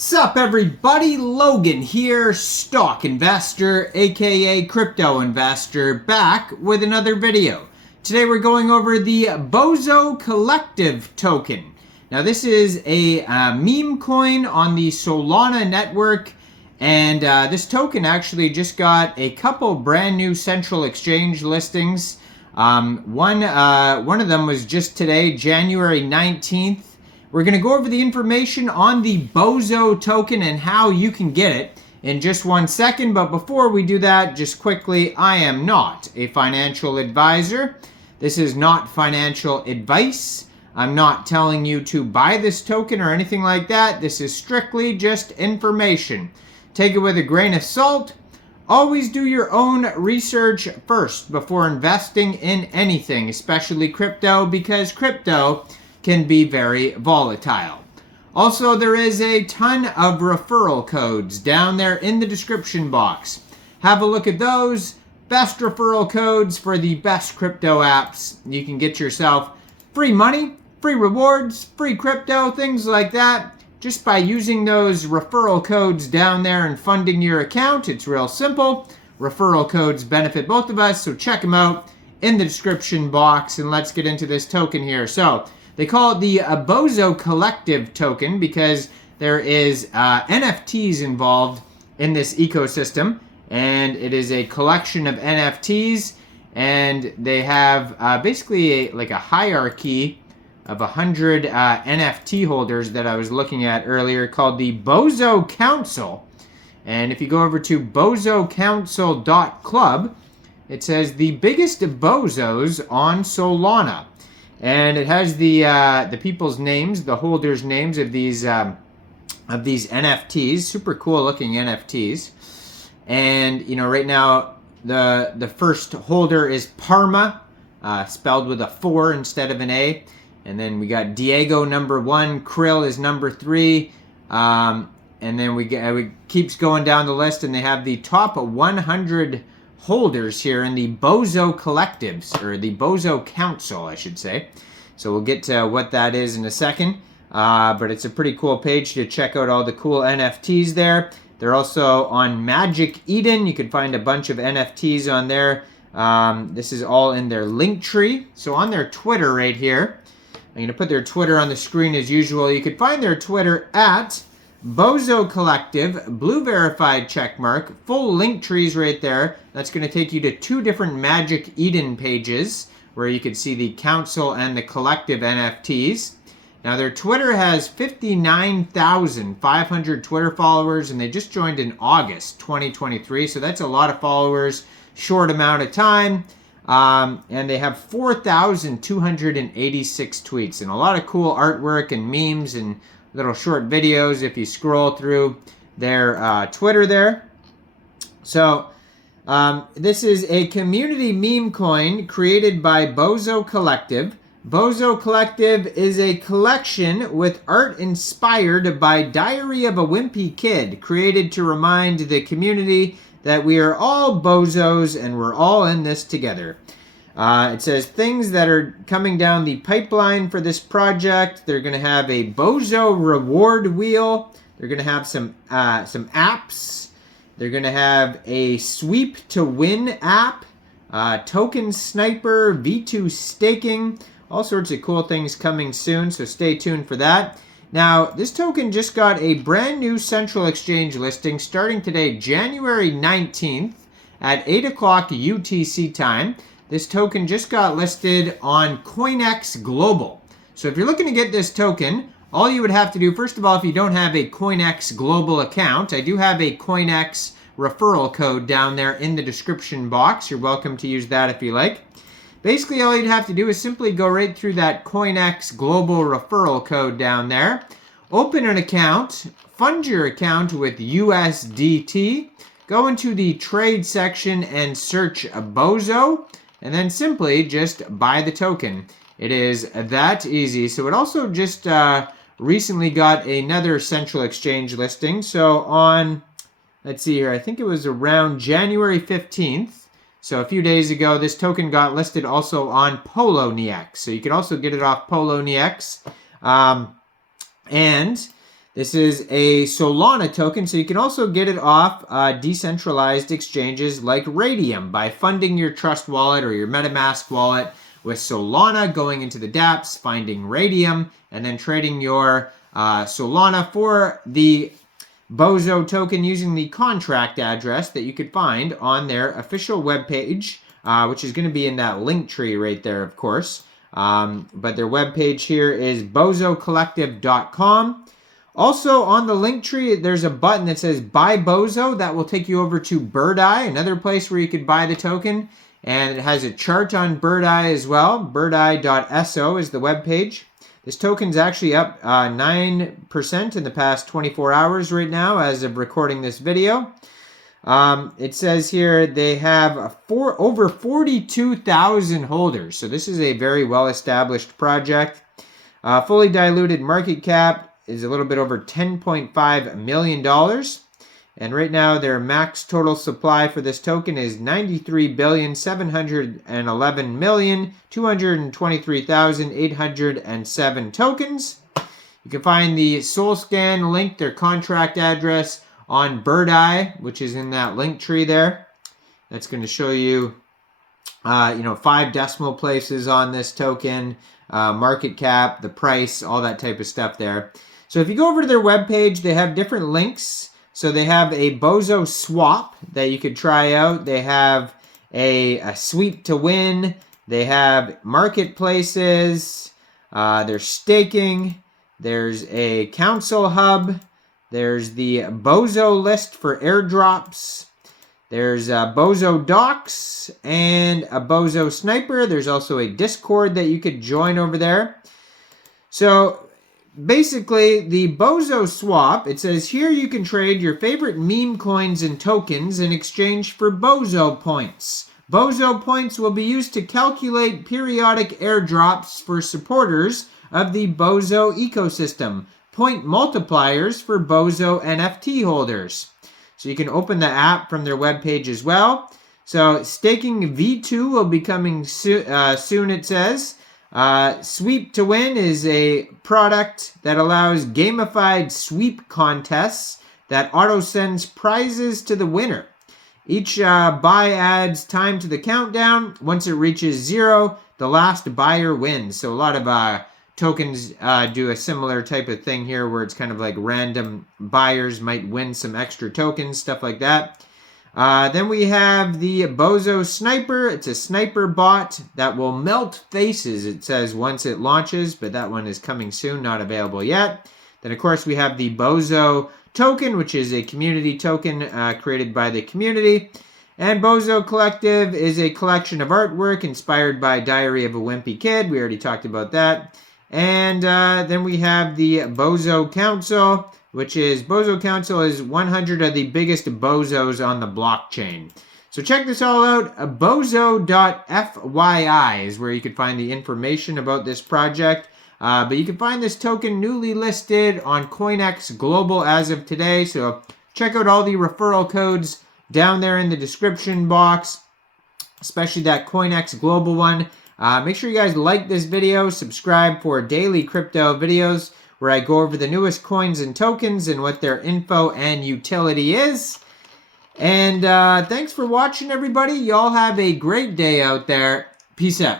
Sup everybody, Logan here, stock investor, aka crypto investor, back with another video. Today we're going over the Bozo Collective token. Now this is a meme coin on the Solana network, and this token actually just got a couple brand new central exchange listings. One of them was just today, January 19th. We're going to go over the information on the Bozo token and how you can get it in just 1 second. But before we do that, just quickly, I am not a financial advisor. This is not financial advice. I'm not telling you to buy this token or anything like that. This is strictly just information. Take it with a grain of salt. Always do your own research first before investing in anything, especially crypto, because crypto can be very volatile. Also, there is a ton of referral codes down there in the description box. Have a look at those. Best referral codes for the best crypto apps. You can get yourself free money, free rewards, free crypto, things like that, just by using those referral codes down there and funding your account. It's real simple. Referral codes benefit both of us, so check them out in the description box, and let's get into this token here. So they call it the Bozo Collective token because there is NFTs involved in this ecosystem, and it is a collection of NFTs, and they have basically like a hierarchy of 100 NFT holders that I was looking at earlier called the Bozo Council. And if you go over to bozocouncil.club, it says the biggest bozos on Solana. And it has the people's names, the holders' names of these NFTs, super cool looking NFTs. And you know, right now the first holder is Parma, spelled with a 4 instead of an A. And then we got Diego number 1, Krill is number 3, and then we keeps going down the list, and they have the top 100 holders here in the Bozo Collectives, or the Bozo Council, I should say. So we'll get to what that is in a second. But it's a pretty cool page to check out all the cool NFTs there. They're also on Magic Eden. You can find a bunch of NFTs on there. This is all in their link tree. So on their Twitter right here, I'm going to put their Twitter on the screen as usual. You can find their Twitter at Bozo Collective, blue verified checkmark, full link trees right there. That's going to take you to 2 different Magic Eden pages where you can see the council and the collective NFTs. Now their Twitter has 59,500 Twitter followers, and they just joined in August 2023, so that's a lot of followers, short amount of time. And they have 4,286 tweets and a lot of cool artwork and memes and little short videos if you scroll through their Twitter there. So this is a community meme coin created by Bozo Collective. Bozo Collective is a collection with art inspired by Diary of a Wimpy Kid, created to remind the community that we are all bozos and we're all in this together. It says things that are coming down the pipeline for this project. They're going to have a Bozo reward wheel. They're going to have some apps. They're going to have a sweep to win app, token sniper, V2 staking, all sorts of cool things coming soon. So stay tuned for that. Now, this token just got a brand new central exchange listing starting today, January 19th at 8 o'clock UTC time. This token just got listed on Coinex Global. So if you're looking to get this token, all you would have to do, first of all, if you don't have a Coinex Global account, I do have a Coinex referral code down there in the description box. You're welcome to use that if you like. Basically, all you'd have to do is simply go right through that Coinex Global referral code down there, open an account, fund your account with USDT, go into the trade section and search Bozo, and then simply just buy the token. It is that easy. So it also just recently got another central exchange listing. So on, let's see here, I think it was around January 15th. So a few days ago, this token got listed also on Poloniex. So you can also get it off Poloniex. And This is a Solana token, so you can also get it off decentralized exchanges like Radium by funding your Trust wallet or your MetaMask wallet with Solana, going into the dApps, finding Radium, and then trading your Solana for the Bozo token using the contract address that you could find on their official webpage, which is going to be in that link tree right there, of course. But their webpage here is bozocollective.com. Also on the link tree, there's a button that says Buy Bozo. That will take you over to Bird Eye, another place where you could buy the token. And it has a chart on Bird Eye as well. birdeye.so is the webpage. This token's actually up 9% in the past 24 hours right now as of recording this video. It says here they have over 42,000 holders. So this is a very well-established project. Fully diluted market cap is a little bit over $10.5 million. And right now their max total supply for this token is 93,711,223,807 tokens. You can find the SolScan link, their contract address, on Bird Eye, which is in that link tree there. That's going to show you, 5 decimal places on this token, market cap, the price, all that type of stuff there. So if you go over to their webpage, they have different links. So they have a Bozo swap that you could try out. They have a sweep to win. They have marketplaces. There's staking. There's a council hub. There's the Bozo list for airdrops. There's Bozo docs and a Bozo sniper. There's also a Discord that you could join over there. So basically, the Bozo swap, it says here you can trade your favorite meme coins and tokens in exchange for Bozo points. Bozo points will be used to calculate periodic airdrops for supporters of the Bozo ecosystem. Point multipliers for Bozo NFT holders. So you can open the app from their webpage as well. So staking V2 will be coming soon, it says. Sweep to Win is a product that allows gamified sweep contests that auto-sends prizes to the winner. Each buy adds time to the countdown. Once it reaches 0, the last buyer wins. So a lot of tokens do a similar type of thing here where it's kind of like random buyers might win some extra tokens, stuff like that. Then we have the Bozo Sniper. It's a sniper bot that will melt faces, it says, once it launches, but that one is coming soon, not available yet. Then, of course, we have the Bozo Token, which is a community token created by the community. And Bozo Collective is a collection of artwork inspired by Diary of a Wimpy Kid. We already talked about that. And then we have the Bozo Council, which is, Bozo Council is 100 of the biggest bozos on the blockchain. So check this all out. Bozo.fyi is where you can find the information about this project. But you can find this token newly listed on Coinex Global as of today. So check out all the referral codes down there in the description box, especially that Coinex Global one. Make sure you guys like this video, subscribe for daily crypto videos where I go over the newest coins and tokens and what their info and utility is. And thanks for watching, everybody. Y'all have a great day out there. Peace out.